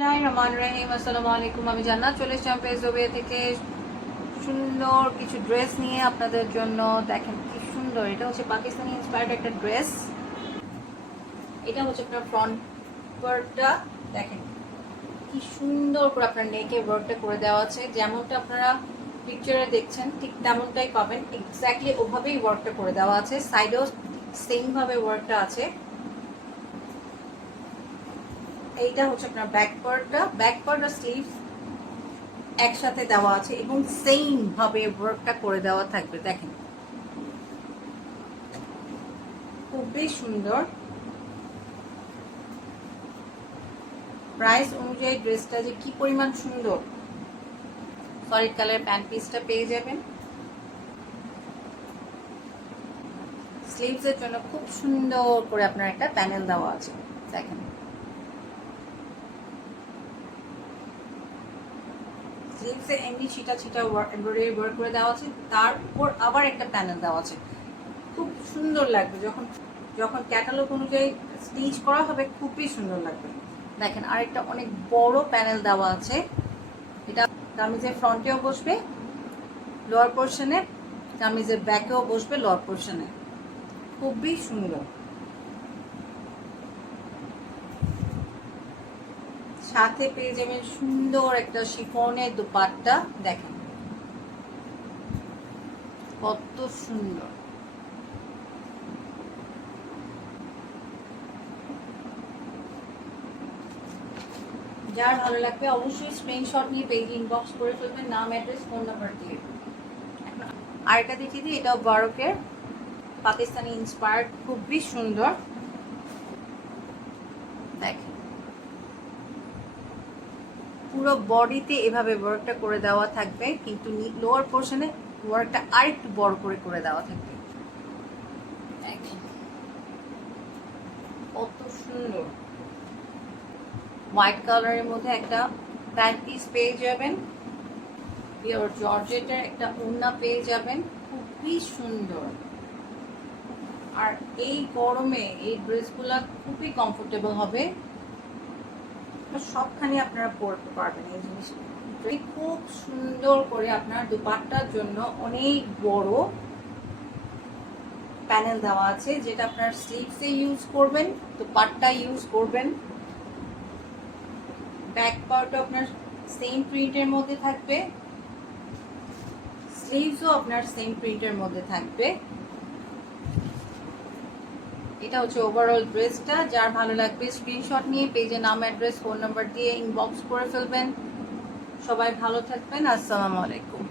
আসসালামু আলাইকুম। আমি জান্নাত চলে এসেছি পেজোবে থেকে সুন্দর কিছু ড্রেস নিয়ে আপনাদের জন্য। দেখেন কি সুন্দর, এটা হচ্ছে পাকিস্তানি ইন্সপায়ার্ড একটা ড্রেস। এটা হচ্ছে আপনার ফ্রন্ট পার্টটা, দেখেন কি সুন্দর করে আপনার নেকে ওয়ার্কটা করে দেওয়া আছে। যেমনটা আপনারা পিকচারে দেখছেন ঠিক তেমনটাই পাবেন, এক্স্যাক্টলি ওভাবেই ওয়ার্কটা করে দেওয়া আছে। সাইডেও সেম ভাবে ওয়ার্কটা আছে। এইটা হচ্ছে আপনার ব্যাক পার্ট আর স্লিভস একসাথে দেওয়া আছে এবং সেম ভাবে ওয়ার্কটা করে দেওয়া থাকবে। দেখেন খুবই সুন্দর। প্রাইস অনুযায়ী ড্রেসটা যে কি পরিমাণ সুন্দর। সলিড কালার প্যান্ট পিসটা পেয়ে যাবেন। স্লিভস এর জন্য খুব সুন্দর করে আপনার একটা প্যানেল দেওয়া আছে। দেখেন স্লিভসে এমনি ছিটা ছিটা এমব্রয়ডারি ওয়ার্ক করে দেওয়া আছে, তার উপর আবার একটা প্যানেল দেওয়া আছে। খুব সুন্দর লাগবে যখন যখন ক্যাটালগ অনুযায়ী স্টিচ করা হবে, খুবই সুন্দর লাগবে। দেখেন আরেকটা অনেক বড় প্যানেল দেওয়া আছে। এটা কামিজের ফ্রন্টেও বসবে লোয়ার পোর্শনে, কামিজের ব্যাকেও বসবে লোয়ার পোর্শনে। খুবই সুন্দর। সাথে পেয়ে যাবেন সুন্দর একটা শিফনের দুপাট্টা। দেখেন কত সুন্দর। যার ভালো লাগবে অবশ্যই স্ক্রিনশট নিয়ে পেজে ইনবক্স করে ফেলবেন, নাম, অ্যাড্রেস, ফোন নাম্বার দিয়ে। আরেকটা দেখিয়ে দিই, এটাও বারোকের পাকিস্তানি ইন্সপায়ার্ড, খুবই সুন্দর। দেখেন পুরো বডিতে এভাবে ওয়ার্কটা করে দেওয়া থাকবে, কিন্তু লোয়ার পোর্শনে ওয়ার্কটা আরেকটু বড় করে করে দেওয়া থাকবে। দেখেন কত সুন্দর। হোয়াইট কালারের মধ্যে একটা প্যান্ট পিস পেয়ে যাবেন, পিওর জর্জেটের একটা ওড়না পেয়ে যাবেন, খুবই সুন্দর। আর এই গরমে এই ড্রেসগুলো খুবই কমফোর্টেবল হবে, সবখানে আপনারা পরতে পারবেন এই জিনিসটা। খুব সুন্দর করে আপনার দুপাট্টার জন্য অনেক বড় প্যানেল দেওয়া আছে, যেটা আপনার স্লিভসে ইউজ করবেন, দুপাট্টা ইউজ করবেন। ব্যাক পার্টও আপনার সেম প্রিন্টের মধ্যে থাকবে, স্লিভসও আপনার সেম প্রিন্টের মধ্যে থাকবে। এটা হচ্ছে ওভারঅল ড্রেসটা। যার ভালো লাগবে স্ক্রিনশট নিয়ে পেজে নাম, অ্যাড্রেস, ফোন নাম্বার দিয়ে ইনবক্স করে ফেলবেন। সবাই ভালো থাকবেন। আসসালামু আলাইকুম।